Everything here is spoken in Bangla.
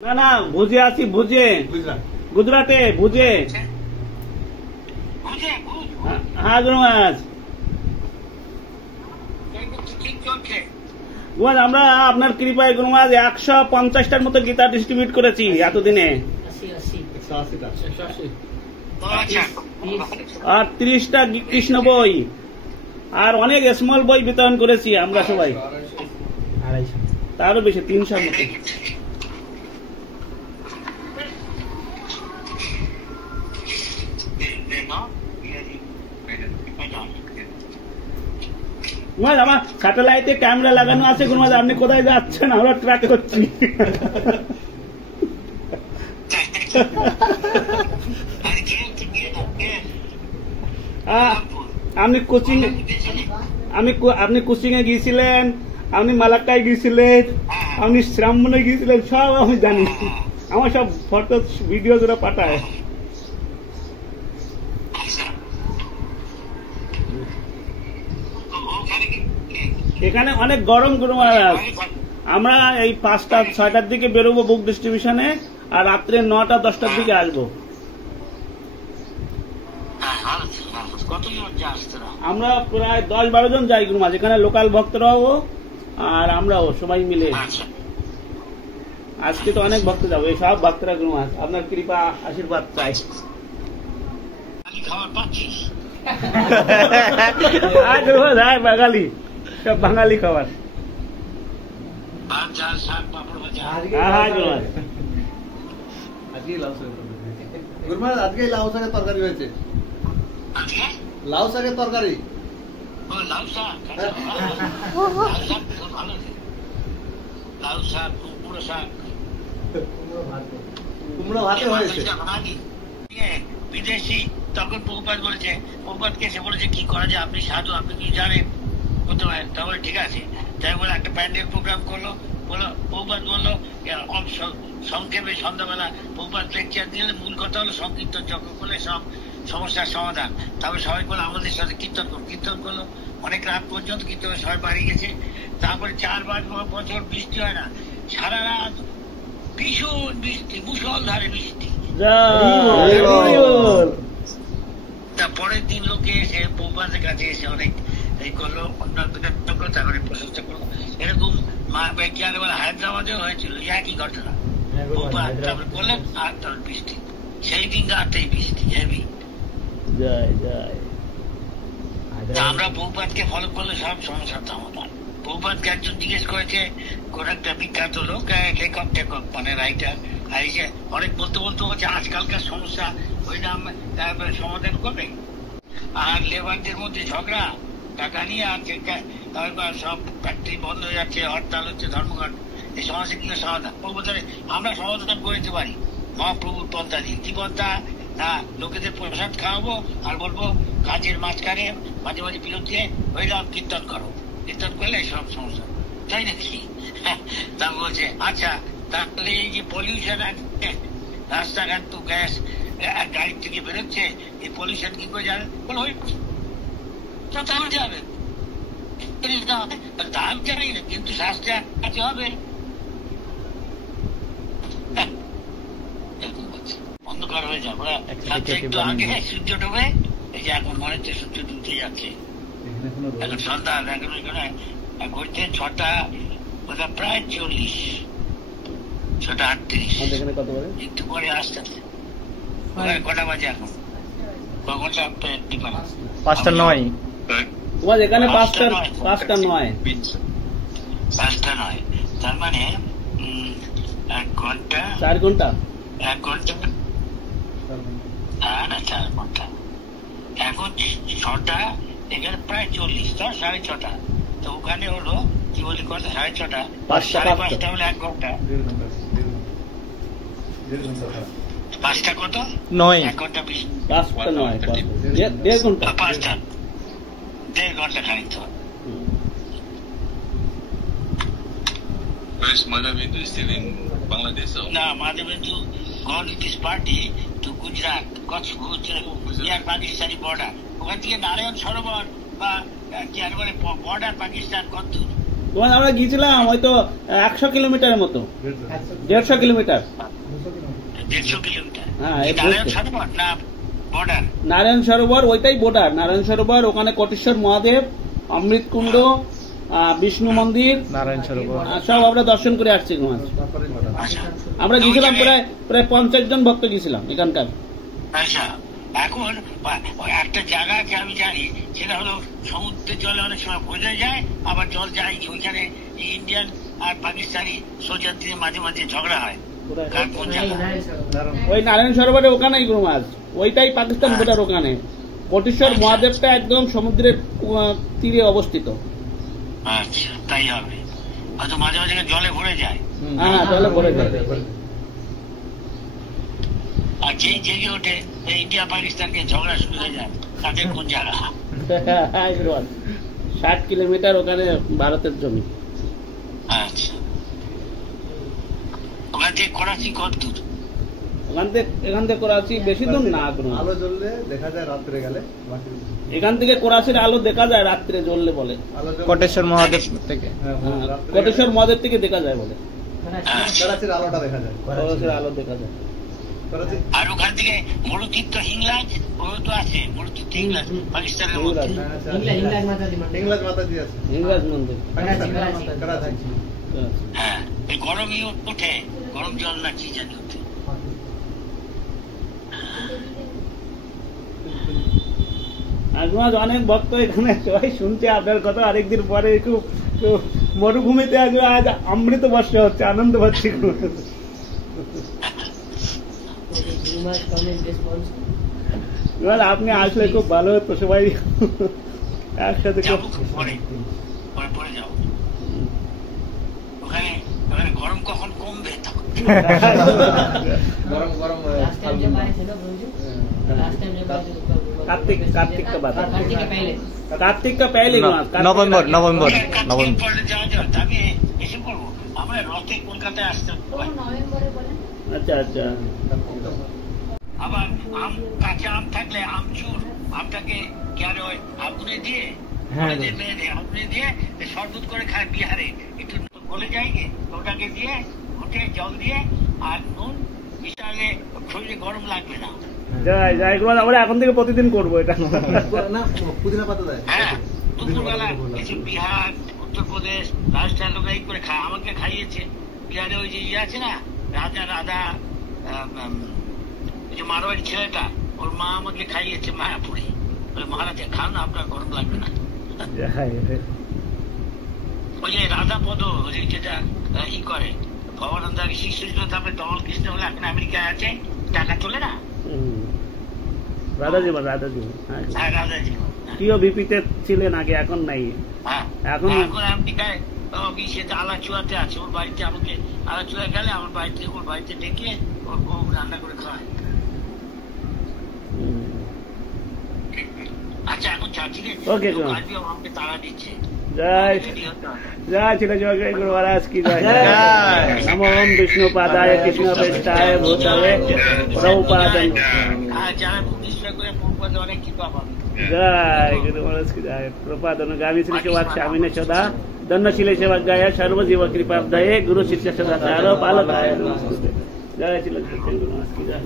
না না ভুজে আছি, ভুজে গুজরাটে, ভুজে। হ্যাঁ গুরুমাজ, আমরা আপনার কৃপায় গুরুমাজ 150টার মতো গীতা ডিস্ট্রিবিউট করেছি এতদিনে, আর 30টা কৃষ্ণ বই আর অনেক স্মল বই বিতরণ করেছি আমরা সবাই, তারও বেশি 300 মতো। আমার স্যাটেলাইটে ক্যামেরা লাগানো আছে গুরুমাজ, আপনি কোথায় যাচ্ছেন আমরা ট্র্যাক করছি। আপনি কোচিং, আপনি কোচিং এ গিয়েছিলেন, আপনি মালাক্কায় গিয়েছিলেন, আপনি শ্রামবনে গিয়েছিলেন, সব আমি জানি। আমার সব ফটো ভিডিও যারা পাঠায়। এখানে অনেক গরম গুরুমাজ, আমরা এই 5টা-6টার দিকে বেরোবো বুক ডিস্ট্রিবিউশনে, আর রাত্রে 9টা-10টার দিকে আসবো। আমরা প্রায় 10-12 জন যাই গুরুমাজ, এখানে লোকাল ভক্তরাও আর আমরাও সবাই মিলে। আজকে তো অনেক ভক্ত যাবো, এই সব ভক্তরা গুরুমাজ আপনার কৃপা আশীর্বাদ চাই। বাঙালি, সব বাঙালি খাবার। আজকে লাউ শাকের তরকারি হয়েছে, লাউ শাকের তরকারি। কুমড়ো ভাতে হয়েছে। বিদেশি তখন প্রভুপাত বলেছে, প্রভুপাতকে এসে বলেছে কি করা যায়, আপনি সাধু, আপনি কি জানেন করতে পারেন। তাহলে ঠিক আছে, তাই বলে একটা প্যান্ডেল প্রোগ্রাম করলো। প্রভুপাত বললো সংক্ষেপে সন্ধ্যাবেলা প্রভুপাত লেকচার দিলে মূল কথা হলো সংকীর্তন যজ্ঞ করলে সব সমস্যার সমাধান। তারপরে সবাই বললো আমাদের সাথে কীর্তন করো, কীর্তন করলো অনেক রাত পর্যন্ত, কীর্তন সবাই বাড়ি গেছে। তারপরে 4 বছর বৃষ্টি হয় না, সারা রাত ভীষণ বৃষ্টি, মুষলধারে বৃষ্টি। পরের দিন লোকে এসে প্রভুপাতের কাছে এসে অনেক এই করলো, তারপরে প্রশংসা করলো। এরকম হায়দ্রাবাদেও হয়েছিল একই ঘটনা। প্রভুপাত তারপরে বললেন আর তারপর বৃষ্টি, সেই দিন রাতেই বৃষ্টি হেভি। আমরা প্রভুপাতকে ফলো করলে সব সমস্যার সমাধান। প্রভুপাতকে একজন জিজ্ঞেস করেছে, কোন একটা বিখ্যাত লোক, লেখক টেখক মানে রাইটার, আর এই যে অনেক বলতে বলতে হচ্ছে আজকালকার সমস্যা ওই নাম সমাধান করবে। আর লেবারদের মধ্যে ঝগড়া টাকা নিয়ে আছে, তারপর সব ফ্যাক্টরি বন্ধ হয়ে যাচ্ছে, হরতাল হচ্ছে, ধর্মঘট, এই সমস্যা কি সমাধান? প্রভুপাতের আমরা সমাধান করে দিতে পারি মহাপ্রভুর পন্থা দিয়ে। কি পন্থা? না, লোকেদের প্রসাদ খাওয়াবো আর বলবো কাজের মাঝখানে মাঝে মাঝে বিরতিতে ওই নাম কীর্তন করো, কীর্তন করলে সব সমস্যা, তাই নাকি? তা বলছে আচ্ছা তাহলে এই যে পলিউশন, রাস্তাঘাট তো গ্যাস গাড়ির থেকে বেরোচ্ছে, এই পলিউশন কি করে যাবে? বলো ওই তাহলে যাবে, দাম জানি না কিন্তু শাস্ত্রে কাছে হবে। অন্ধকার হয়ে যাবে, একটু আগে সূর্য ডোবে, এই যে এখন মনে হচ্ছে সূর্য ডুবতে যাচ্ছে, এখন সন্ধ্যা, এখন এখানে ঘুরছে 6টা প্রায় 40, 6:38, একটু পরে আসতে কটা বাজে এখন? 5:09। তোমার এখানে 5:09, 5:09, তার মানে 1 ঘন্টা, 4 ঘন্টা, 1 ঘন্টা, হ্যাঁ না 4 ঘন্টা। এখন 6টা, এখানে প্রায় 40, তো 6:30। তো ওখানে হলো কি বলি কথা 6:30, 5:30 হলো 1 ঘন্টা, 5টা কত 9, 1 ঘন্টা 20, 5:09, 1.5 ঘন্টা, 5টা 1.5 ঘন্টা খানিক। তো Where's Madhavendu still in Bangladesh? না, Madhavendu gone with his party to Gujarat, Kutch, near Pakistani border. ওখান থেকে নারায়ণ সরোবর বা কি আর বলে বর্ডার পাকিস্তান কত দূর? আমরা গিয়েছিলাম হয়তো 100 কিলোমিটারের মতো, 150 কিলোমিটার। 150 কিলোমিটার। হ্যাঁ, এই নারায়ণ সরোবর না বর্ডার? নারায়ণ সরোবর, ওইটাই বর্ডার। নারায়ণ সরোবর, ওখানে কোটেশ্বর মহাদেব, অমৃতকুণ্ড, বিষ্ণু মন্দির, নারায়ণ সরোবর সব আমরা দর্শন করে আসছি। আচ্ছা, আমরা গিয়েছিলাম প্রায় 50 জন ভক্ত গিয়েছিলাম এখানকার। আচ্ছা, এখন ওই একটা জায়গা আছে আমি জানি, সেটা হলো সমুদ্রের জলে অনেক সময় বোঝা যায়, আবার জল যায়, ওইখানে ইন্ডিয়ান আর পাকিস্তানি সোলজারদের মাঝে মাঝে ঝগড়া হয়। কোন জায়গা? ওই নারায়ণ সরোবরে ওখানেই গুরু মাছ, ওইটাই পাকিস্তান বর্ডার। ওখানে কোটেশ্বর মহাদেবটা একদম সমুদ্রের তীরে অবস্থিত। আচ্ছা, তাই হবে, হয়তো মাঝে মাঝে জলে ভরে যায়। হ্যাঁ, জলে ভরে যায়। আর যেই জেগে ওঠে ইন্ডিয়া পাকিস্তানকে ঝগড়া শুরু হয়ে যায়, তাদের কোন জায়গা? 60 কিলোমিটার ওখানে ভারতের জমি। আচ্ছা, ওখান থেকে করাচি কত দূর? এখান থেকে করাচি বেশি দূর না। আলো জ্বললে দেখা যায় রাত্রে গেলে, এখান থেকে করাচির আলো দেখা যায় রাত্রে জ্বললে বলে। কোটেশ্বর মহাদেব থেকে, কোটেশ্বর মহাদেব থেকে দেখা যায় বলে। করাচির আলোটা দেখা যায়, করাচির আলো দেখা যায়। আর ওখান থেকে মরুতীর্থ হিংলাজ, ও তো আছে মরুতীর্থ হিংলাজ পাকিস্তানের মধ্যে। হিংলাজ মাতাজি আছে, হিংলাজ মন্দির। হ্যাঁ, এই গরমই ওঠে, গরম জল না কি জানি ওঠে। অনেক ভক্ত এখানে সবাই শুনছে আপনার কথা। আরেকদিন পরে খুব মরুভূমিতে আজ অমৃত বর্ষা হচ্ছে, আনন্দ পাচ্ছি। আপনি আসলে খুব ভালো হতো, সবাই একসাথে। পরে যাবো ওখানে। গরম কখন কমবে? कार्तिक का बाद, कार्तिक का पहले नवंबर আমি এসে পড়বো। আমরা রথে কলকাতায় আসতে। আচ্ছা আচ্ছা। আবার আম, কাঁচা আম থাকলে আমচুর, আমটাকে আগুনে দিয়ে আগুনে দিয়ে শরবত করে খায় বিহারে, একটু গলে যায়, ওটাকে দিয়ে ঘুটে জল দিয়ে আর নুন মিশালে শরীরে গরম লাগবে না। যাই আমরা এখন থেকে প্রতিদিন করবো এটা। পুদিনা পাতা দেয়। হ্যাঁ, দুপুরবেলা কিছু বিহার, উত্তরপ্রদেশ, রাজস্থান লোক এই করে খায়। আমাকে খাইয়েছে বিহারে ওই যে ইয়ে আছে না, রাধা যে মারোয়ারি ছেলেটা, ওর মা আমাকে খাইয়েছে মায়াপুরে। মহারাজা খান না, আপনার গরম লাগবে না। ওই যে রাধা পদ যেটা ই করে ভবানন্দ শিশু, তারপরে দমল কৃষ্ণ হলে এখন আমেরিকায় আছে, টাকা তোলে না। রাধাজি হ্যাঁ, রাধাজি কিও বিপিতে ছিলেন আগে, এখন নাই। এখন আমেরিকায় সেটা আলাচুয়াতে আছে। ওর বাড়িতে আমাকে আলাচুয়া গেলে আমার বাড়িতে, ওর বাড়িতে ডেকে ও রান্না করে খাওয়ায়। আচ্ছা, এখন চাচিলে আমাকে তাড়া দিচ্ছে। जय श्री जय गुरु महाराज की जय। नमो ओम विष्णु पादाय कृष्ण प्रेष्ठाय भूतले प्रभुपादं। जय गुरु महाराज की जय। प्रभुपादं गामी श्री सेवा स्वामिने सदा धन्यशीले सेवा गाय सर्वजीव कृपाब्धये गुरु शिष्य सदाचार पालकाय नमस्ते। जय श्री गुरु महाराज की जय।